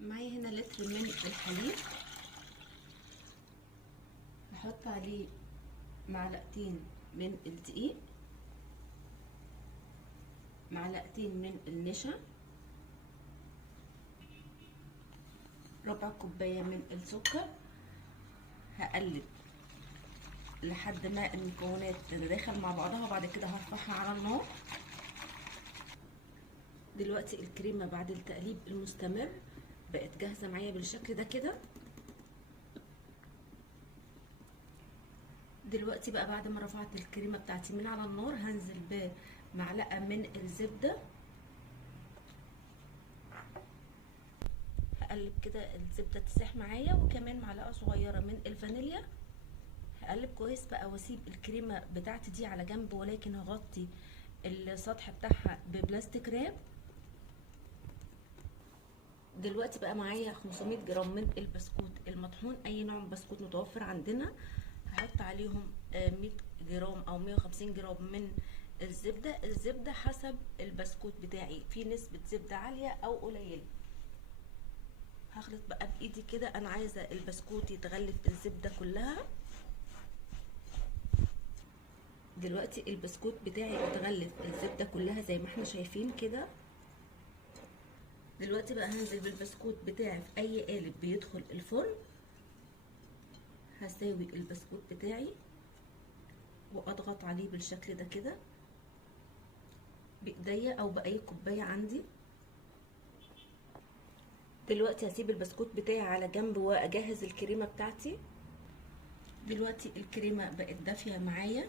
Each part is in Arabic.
معايا هنا لتر من الحليب، هحط عليه معلقتين من الدقيق، معلقتين من النشا، ربع كوباية من السكر. هقلب لحد ما المكونات تتداخل مع بعضها، وبعد كده هرفعها على النار. دلوقتي الكريمة بعد التقليب المستمر بقت جاهزة معايا بالشكل ده كده. دلوقتي بقى بعد ما رفعت الكريمة بتاعتي من على النار، هنزل بمعلقة من الزبدة. هقلب كده الزبدة تسيح معايا، وكمان معلقة صغيرة من الفانيليا. هقلب كويس بقى واسيب الكريمة بتاعتي دي على جنب، ولكن هغطي السطح بتاعها ببلاستيك راب. دلوقتي بقى معايا 500 جرام من البسكوت المطحون، اي نوع بسكوت متوفر عندنا. هحط عليهم 100 جرام او 150 جرام من الزبدة حسب البسكوت بتاعي، في نسبة زبدة عالية او قليلة. هخلط بقى بايدي كده، انا عايزة البسكوت يتغلف الزبدة كلها. دلوقتي البسكوت بتاعي اتغلف الزبدة كلها زي ما احنا شايفين كده. دلوقتي بقى هنزل بالبسكوت بتاعي في اي قالب بيدخل الفرن. هساوي البسكوت بتاعي واضغط عليه بالشكل ده كده بايديا او باي كوبايه عندي. دلوقتي هسيب البسكوت بتاعي على جنب واجهز الكريمه بتاعتي. دلوقتي الكريمه بقت دافيه معايا،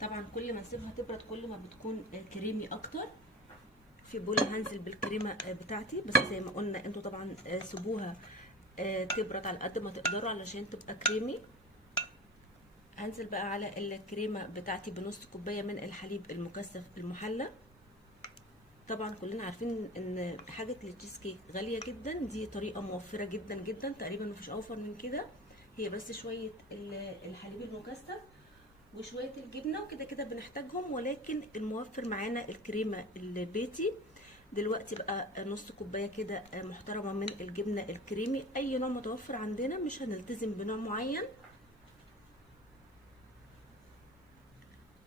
طبعا كل ما نسيبها تبرد كل ما بتكون كريمي اكتر. في بول هنزل بالكريمه بتاعتي، بس زي ما قلنا انتوا طبعا سيبوها تبرد على قد ما تقدروا علشان تبقى كريمي. هنزل بقى على الكريمه بتاعتي بنص كوبايه من الحليب المكثف المحلى. طبعا كلنا عارفين ان حاجه التشيز كيك غاليه جدا، دي طريقه موفره جدا جدا، تقريبا مفيش اوفر من كده. هي بس شويه الحليب المكثف وشويه الجبنه، وكده كده بنحتاجهم، ولكن الموفر معانا الكريمه البيتي. دلوقتي بقى نص كوبايه كده محترمه من الجبنه الكريمي، اي نوع متوفر عندنا، مش هنلتزم بنوع معين.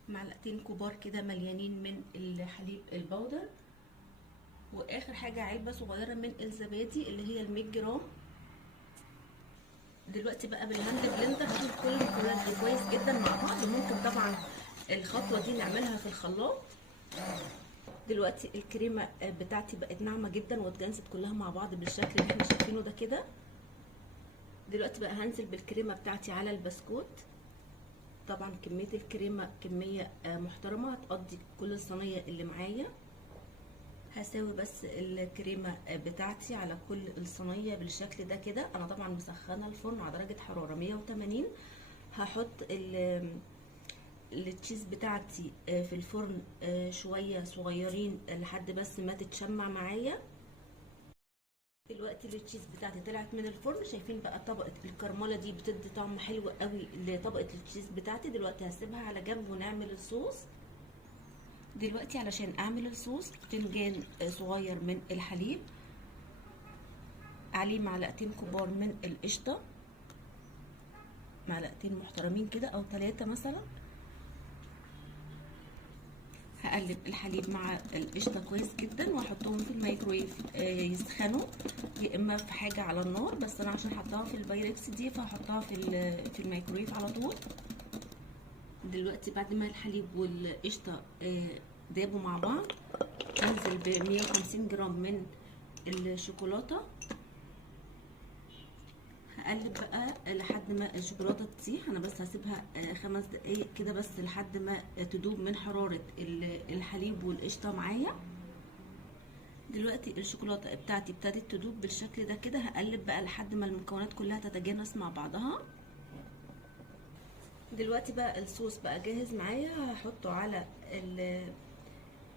معلقتين كبار كده مليانين من الحليب البودر، واخر حاجه علبه صغيره من الزبادي اللي هي ال100 جرام. دلوقتي بقى بالهاند بلندر هاخد كل المكونات دي كويس جدا مع بعض. ممكن طبعا الخطوه دي نعملها في الخلاط. دلوقتي الكريمه بتاعتي بقت ناعمه جدا واتجانست كلها مع بعض بالشكل اللي احنا شايفينه ده كده. دلوقتي بقى هنزل بالكريمه بتاعتي على البسكوت. طبعا كميه الكريمه كميه محترمه هتقضي كل الصينيه اللي معايا. هساوي بس الكريمه بتاعتي على كل الصينيه بالشكل ده كده. انا طبعا مسخنه الفرن على درجه حراره 180. هحط التشيز بتاعتي في الفرن شويه صغيرين لحد بس ما تتشمع معايا. دلوقتي التشيز بتاعتي طلعت من الفرن، شايفين بقى طبقه الكرمله دي بتدي طعم حلو قوي لطبقه التشيز بتاعتي. دلوقتي هسيبها على جنب ونعمل الصوص. دلوقتي علشان اعمل الصوص، فنجان صغير من الحليب، عليه معلقتين كبار من القشطه، معلقتين محترمين كده او 3 مثلا. هقلب الحليب مع القشطه كويس جدا واحطهم في الميكرويف يسخنوا، يا اما في حاجه على النار، بس انا عشان حطاها في البايركس دي فهحطها في الميكرويف على طول. دلوقتي بعد ما الحليب والقشطه دابوا مع بعض، هنزل ب 150 جرام من الشوكولاته. هقلب بقى لحد ما الشوكولاته تسيح. انا بس هسيبها 5 دقايق كده بس لحد ما تدوب من حراره الحليب والقشطه معايا. دلوقتي الشوكولاته بتاعتي ابتدت تدوب بالشكل ده كده. هقلب بقى لحد ما المكونات كلها تتجانس مع بعضها. دلوقتي بقى الصوص بقى جاهز معايا. هحطه على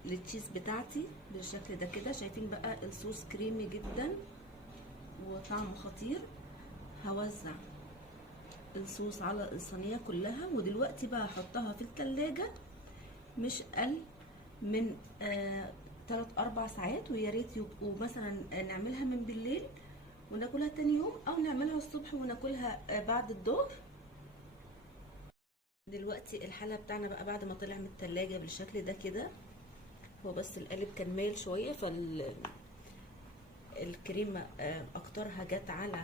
التشيز بتاعتي بالشكل ده كده. شايفين بقى الصوص كريمي جدا وطعمه خطير. هوزع الصوص على الصينيه كلها، ودلوقتي بقى هحطها في التلاجة مش اقل من 3-4 ساعات، ويا ريت يبقوا مثلا نعملها من بالليل، وناكلها تاني يوم، او نعملها الصبح وناكلها بعد الظهر. دلوقتي الحلة بتاعنا بقى بعد ما طلع من التلاجة بالشكل ده كده، هو بس القالب كان مايل شوية، الكريمة اكترها جت على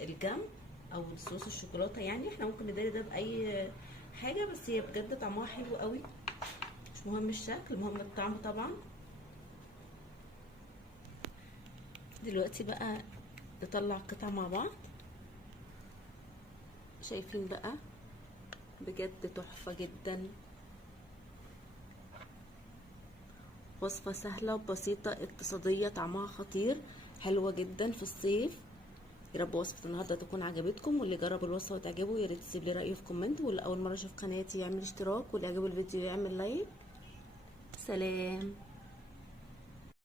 الجنب او صوص الشوكولاتة. يعني احنا ممكن نداري ده باي حاجة، بس هي بجد طعمها حلو قوي، مش مهم الشكل، مهم الطعم طبعا. دلوقتي بقى نطلع قطع مع بعض. شايفين بقى بجد تحفة جدا، وصفة سهلة وبسيطة اقتصادية، طعمها خطير، حلوة جدا في الصيف. يا رب وصفة النهارده تكون عجبتكم، واللي جرب الوصفة وتعجبه يا ريت تسيب لي رأيه في كومنت، واللي أول مرة يشوف قناتي يعمل اشتراك، واللي عجبه الفيديو يعمل لايك. سلام.